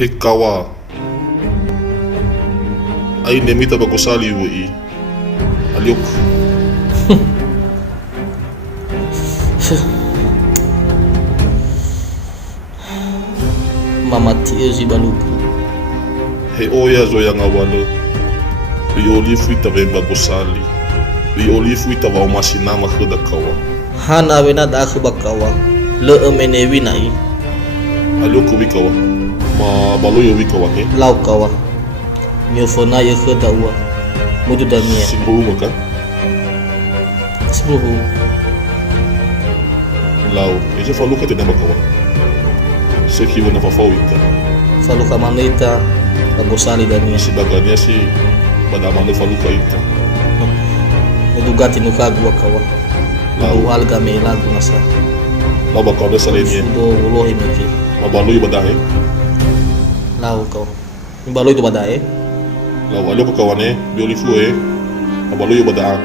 He kawa. Ai nemita bagosali woi. Aliok. Mamati ezi baluku. He oya zo yang awalo. Wi olifu ita vemba gosali. Wi olifu ita wa masinama khuda kawa. Hana wena da bakawa. Le emene winai. Aliok wi kawa. Ma baloyo wi kawa he. Lau kawa. Nyofona ye khuda uwa. Mudu damia. Simbolu makan. Sebuhu. Lau. Eje faluka te nama kawa. Seki wana fafawita. Faluka manita. Bagosali damia. Si baganya si badamano faluka ita. Mudugati nukagu wakawa. Mudu alga me lagu nasa. Lau bakawa desa lenye. Sudo ulohi meki. Ma baloyo badahe. Lau kau. Mbalo itu badae. Lau aliok kawane. Bi olifu e. Ma baloyo badaha.